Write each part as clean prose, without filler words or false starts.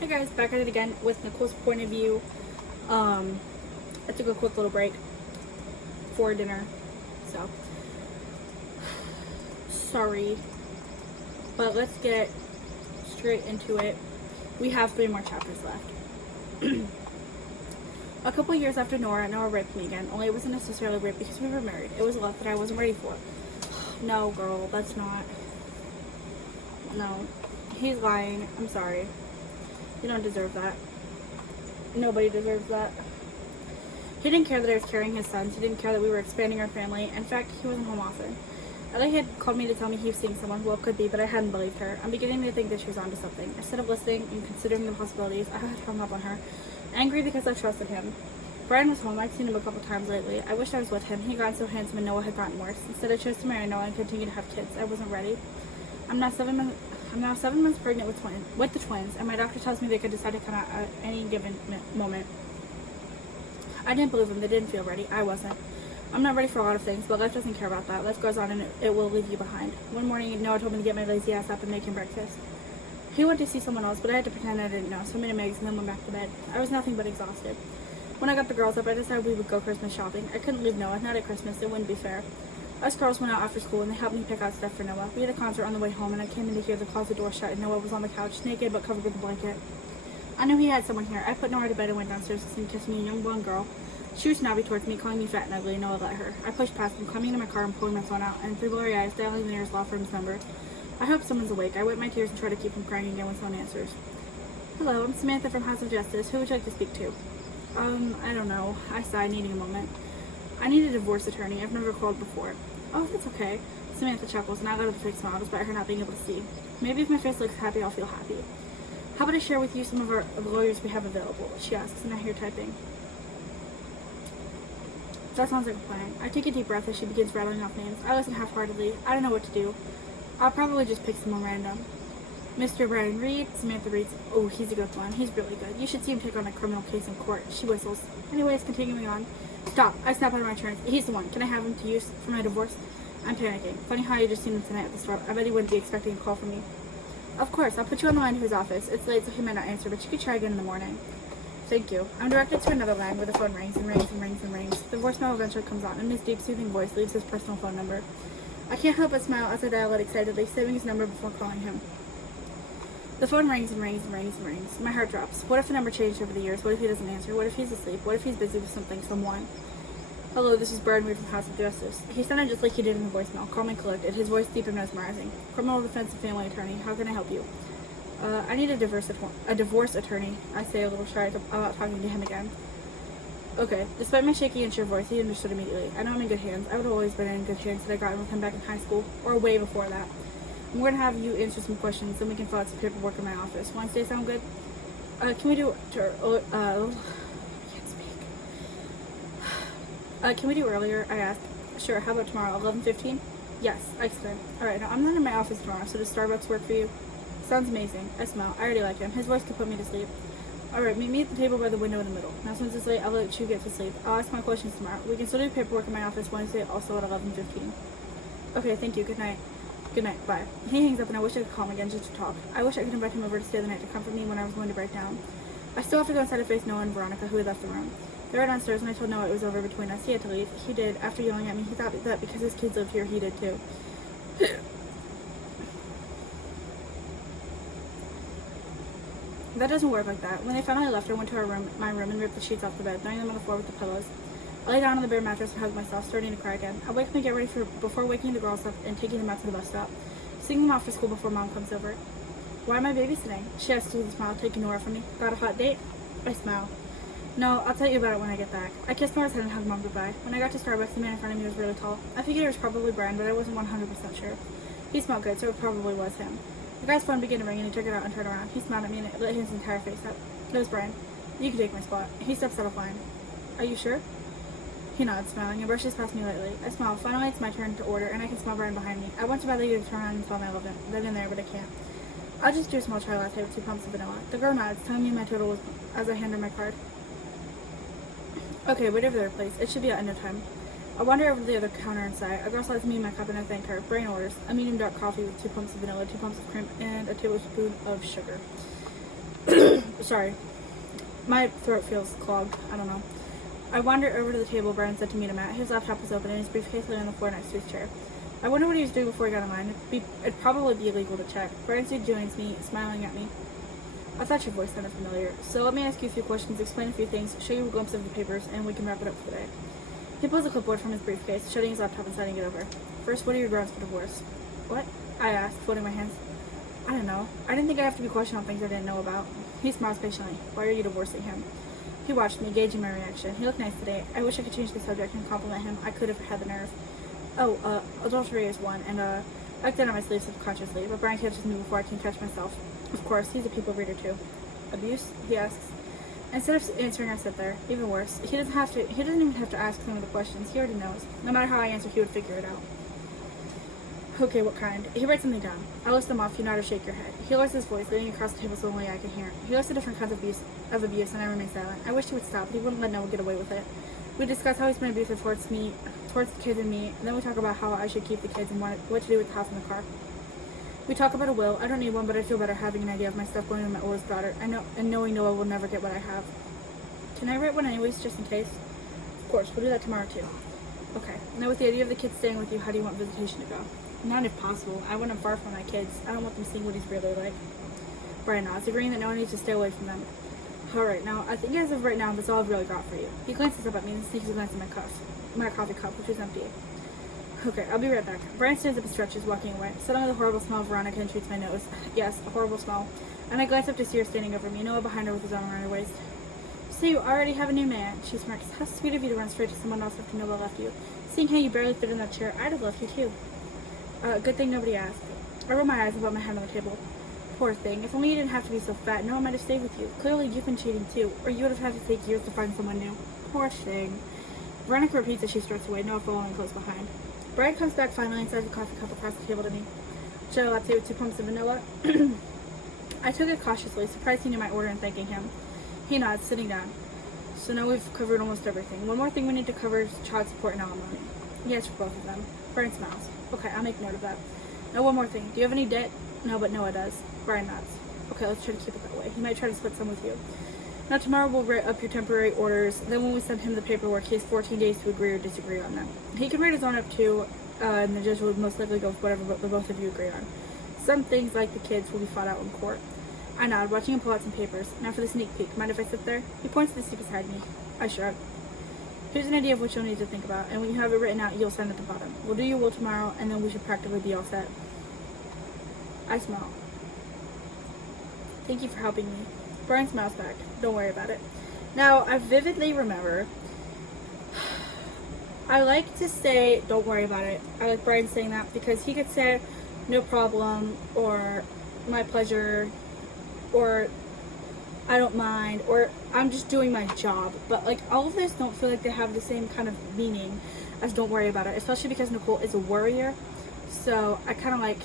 Hey guys, back at it again with Nickole's point of view. I took a quick little break for dinner, so sorry, but let's get straight into it. We have 3 more chapters left. A couple years after Noah raped me again, only it wasn't necessarily rape because we were married. It was a love that I wasn't ready for. No, girl, that's not. No, he's lying. I'm sorry. You don't deserve that. Nobody deserves that. He didn't care that I was carrying his sons. He didn't care that we were expanding our family. In fact, he wasn't home often. Ellie had called me to tell me he was seeing someone. Well, it could be, but I hadn't believed her. I'm beginning to think that she was onto something. Instead of listening and considering the possibilities, I had hung up on her, angry because I trusted him. Brian was home. I'd seen him a couple times lately. I wished I was with him. He got so handsome and Noah had gotten worse. Instead, I chose to marry Noah and continue to have kids. I wasn't ready. I'm now 7 months pregnant with the twins, and my doctor tells me they could decide to come out at any given moment. I didn't believe them. They didn't feel ready. I wasn't. I'm not ready for a lot of things, but life doesn't care about that. Life goes on, and it will leave you behind. One morning, Noah told me to get my lazy ass up and make him breakfast. He went to see someone else, but I had to pretend I didn't know, so I made him eggs and then went back to bed. I was nothing but exhausted. When I got the girls up, I decided we would go Christmas shopping. I couldn't leave Noah. Not at Christmas. It wouldn't be fair. Us girls went out after school, and they helped me pick out stuff for Noah. We had a concert on the way home, and I came in to hear the closet door shut, and Noah was on the couch, naked but covered with a blanket. I knew he had someone here. I put Noah to bed and went downstairs to see him kiss me, a young blonde girl. She was snobby towards me, calling me fat and ugly, and Noah let her. I pushed past him, climbing into my car and pulling my phone out, and through blurry eyes, dialing the nearest law firm's number. I hope someone's awake. I wipe my tears and try to keep from crying again when someone answers. Hello, I'm Samantha from House of Justice. Who would you like to speak to? I don't know. I sighed, needing a moment. I need a divorce attorney. I've never called before. Oh, that's okay. Samantha chuckles, and I let her fake smile despite her not being able to see. Maybe if my face looks happy, I'll feel happy. How about I share with you some of the lawyers we have available? She asks, and I hear typing. That sounds like a plan. I take a deep breath as she begins rattling off names. I listen half-heartedly. I don't know what to do. I'll probably just pick someone random. Mr. Brian Reed. Samantha reads. Oh, he's a good one. He's really good. You should see him take on a criminal case in court. She whistles. Anyways, continuing on. Stop. I snap out of my turns. He's the one. Can I have him to use for my divorce? I'm panicking. Funny how you just seen him tonight at the store. I bet he wouldn't be expecting a call from me. Of course. I'll put you on the line to his office. It's late, so he might not answer, but you could try again in the morning. Thank you. I'm directed to another line where the phone rings and rings and rings and rings. The voicemail eventually comes on, and his deep, soothing voice leaves his personal phone number. I can't help but smile as I dial it excitedly, saving his number before calling him. The phone rings and rings and rings and rings. My heart drops. What if the number changed over the years? What if he doesn't answer? What if he's asleep? What if he's busy with someone? Hello, this is Brian Reed from House of Justice. He sounded just like he did in the voicemail, calm and collected, his voice deep and mesmerizing. Criminal defense and family attorney. How can I help you? I need a divorce attorney. I say, a little shy about talking to him again. Okay. Despite my shaky and sure voice, he understood immediately. I know I'm in good hands. I would have always been in good hands that I got with him back in high school, or way before that. I'm going to have you answer some questions, then we can fill out some paperwork in my office. Wednesday sound good? Can we do I can't speak. Can we do earlier? I asked. Sure. How about tomorrow? 11:15? Yes. Excellent. All right. Now I'm not in my office tomorrow, so does Starbucks work for you? Sounds amazing. I smile. I already like him. His voice could put me to sleep. Alright, meet me at the table by the window in the middle. Now since it's late, I'll let you get to sleep. I'll ask my questions tomorrow. We can still do paperwork in my office Wednesday, also at 11:15. Okay, thank you. Good night. Good night. Bye. He hangs up, and I wish I could call him again just to talk. I wish I could invite him over to stay the night to comfort me when I was going to break down. I still have to go inside to face Noah and Veronica, who had left the room. They were downstairs, and I told Noah it was over between us. He had to leave. He did. After yelling at me, he thought that because his kids lived here, he did too. That doesn't work like that. When they finally left, I went to my room, and ripped the sheets off the bed, throwing them on the floor with the pillows. I lay down on the bare mattress and hugged myself, starting to cry again. I wake up and get ready before waking the girls up and taking them out to the bus stop, sending them off to school before Mom comes over. Why am I babysitting? She asks with a smile, taking Nora from me. Got a hot date? I smile. No, I'll tell you about it when I get back. I kissed Nora's head and hugged Mom goodbye. When I got to Starbucks, the man in front of me was really tall. I figured it was probably Brian, but I wasn't 100% sure. He smelled good, so it probably was him. The guy's phone began to ring, and he took it out and turned around. He smiled at me, and it lit his entire face up. It was Brian. You can take my spot. He steps out of line. Are you sure? He nods, smiling, and brushes past me lightly. I smile. Finally, it's my turn to order, and I can smell Brian behind me. I want to buy the to turn around and tell him I love him. Then in there, but I can't. I'll just do a small chai latte with 2 pumps of vanilla. The girl nods, telling me my total was as I hand her my card. Okay, wait over there, please. It should be out in no time. I wander over to the other counter inside. A girl slides me my cup and I thank her. Brain orders. A medium dark coffee with 2 pumps of vanilla, 2 pumps of cream, and a tablespoon of sugar. Sorry. My throat feels clogged. I don't know. I wandered over to the table Brian said to meet him at. His laptop was open and his briefcase lay on the floor next to his chair. I wonder what he was doing before he got in line. It'd probably be illegal to check. Brian joins me, smiling at me. I thought your voice sounded familiar. So let me ask you a few questions, explain a few things, show you a glimpse of the papers, and we can wrap it up for the day. He pulls a clipboard from his briefcase, shutting his laptop and signing it over. First, what are your grounds for divorce? What? I asked, folding my hands. I don't know. I didn't think I'd have to be questioned on things I didn't know about. He smiles patiently. Why are you divorcing him? He watched me, gauging my reaction. He looked nice today. I wish I could change the subject and compliment him. I could have had the nerve. Oh, adultery is one, and I down on my sleeve subconsciously, but Brian catches me before I can catch myself. Of course, he's a people reader too. Abuse? He asks. Instead of answering, I sit there. Even worse, he doesn't even have to ask some of the questions. He already knows. No matter how I answer, he would figure it out. Okay, what kind? He writes something down. I list them off. You nod or shake your head. He lowers his voice, leaning across the table so only I can hear. He lists the different kinds of abuse, and I remain silent. I wish he would stop, but he wouldn't let no one get away with it. We discuss how he's been abusive towards the kids and me, and then we talk about how I should keep the kids and what to do with the house and the car. We talk about a will. I don't need one, but I feel better having an idea of my stuff going to my oldest daughter. And knowing Noah will never get what I have. Can I write one anyways, just in case? Of course, we'll do that tomorrow too. Okay. Now with the idea of the kids staying with you, how do you want visitation to go? Not if possible. I want him far from my kids. I don't want them seeing what he's really like. Brian nods, agreeing that no one needs to stay away from them. Alright, now, I think as of right now, that's all I've really got for you. He glances up at me and sneaks a glance at my coffee cup, which is empty. Okay, I'll be right back. Brian stands up and stretches, walking away. Suddenly, the horrible smell of Veronica intrudes my nose. Yes, a horrible smell. And I glance up to see her standing over me, Noah behind her with his arm around her waist. So you already have a new man, she smirks. How sweet of you to run straight to someone else after Noah left you. Seeing how you barely fit in that chair, I'd have left you too. Good thing nobody asked. I roll my eyes and put my hand on the table. Poor thing. If only you didn't have to be so fat, no one might have stayed with you. Clearly, you've been cheating too, or you would have had to take years to find someone new. Poor thing. Veronica repeats as she struts away, Noah following close behind. Brian comes back finally and serves a coffee cup across the table to me. Chai latte with 2 pumps of vanilla. I took it cautiously, surprised he knew my order and thanking him. He nods, sitting down. So now we've covered almost everything. One more thing we need to cover is child support and alimony. Yes, for both of them. Brian smiles. Okay, I'll make note of that. Now, one more thing. Do you have any debt? No, but Noah does. Brian nods. Okay, let's try to keep it that way. He might try to split some with you. Now, tomorrow we'll write up your temporary orders. Then when we send him the paperwork, he has 14 days to agree or disagree on them. He can write his own up too, and the judge will most likely go with whatever the both of you agree on. Some things, like the kids, will be fought out in court. I nod, watching him pull out some papers. Now for the sneak peek. Mind if I sit there? He points to the seat beside me. I shrug. Here's an idea of what you'll need to think about, and when you have it written out, you'll sign at the bottom. We'll do your will tomorrow, and then we should practically be all set. I smile. Thank you for helping me. Brian smiles back. Don't worry about it. Now, I vividly remember, I like to say, don't worry about it. I like Brian saying that because he could say, no problem, or my pleasure, or I don't mind, or I'm just doing my job. But like all of this don't feel like they have the same kind of meaning as don't worry about it, especially because Nickolle is a worrier. So I kind of like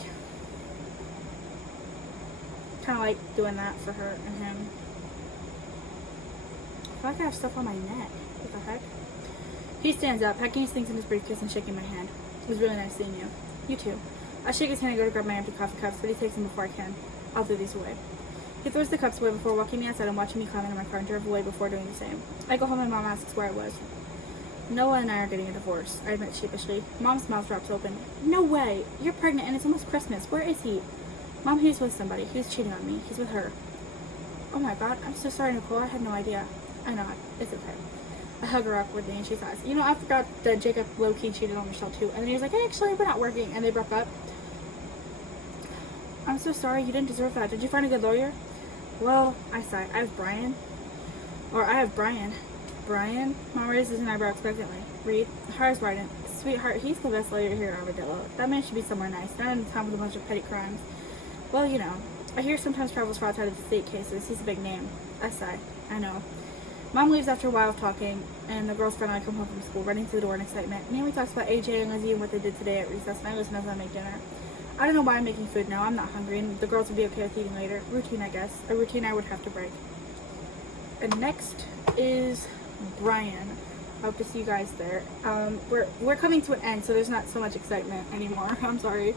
doing that for her and him. I feel like I have stuff on my neck. What the heck? He stands up, packing his things in his briefcase and shaking my hand. It was really nice seeing you. You too. I shake his hand and go to grab my empty coffee cups, but he takes them before I can. I'll throw these away. He throws the cups away before walking me outside and watching me climb into my car and drove away before doing the same. I go home and Mom asks where I was. Noah and I are getting a divorce, I admit sheepishly. Mom's mouth drops open. No way! You're pregnant and it's almost Christmas. Where is he? Mom, he's with somebody. He was cheating on me. He's with her. Oh my god, I'm so sorry, Nickolle. I had no idea. I know. It's okay. I hug her awkwardly and she says, you know, I forgot that Jacob low-key cheated on Michelle too. And then he was like, hey, actually, we're not working. And they broke up. I'm so sorry. You didn't deserve that. Did you find a good lawyer? Well, I sighed. I have Brian. Brian? Mom raises an eyebrow expectantly. Reed. Her eyes widen. Sweetheart, he's the best lawyer here in Armadillo. That man should be somewhere nice, not in a town with a bunch of petty crimes. Well, you know. I hear sometimes travels for outside of the state cases. He's a big name. I sigh. I know. Mom leaves after a while of talking, and the girls finally come home from school, running through the door in excitement. Naomi talks about AJ and Lizzie and what they did today at recess, and I listen as I make dinner. I don't know why I'm making food now. I'm not hungry, and the girls would be okay with eating later. Routine, I guess. A routine I would have to break. And next is Brian. I hope to see you guys there. We're coming to an end, so there's not so much excitement anymore. I'm sorry.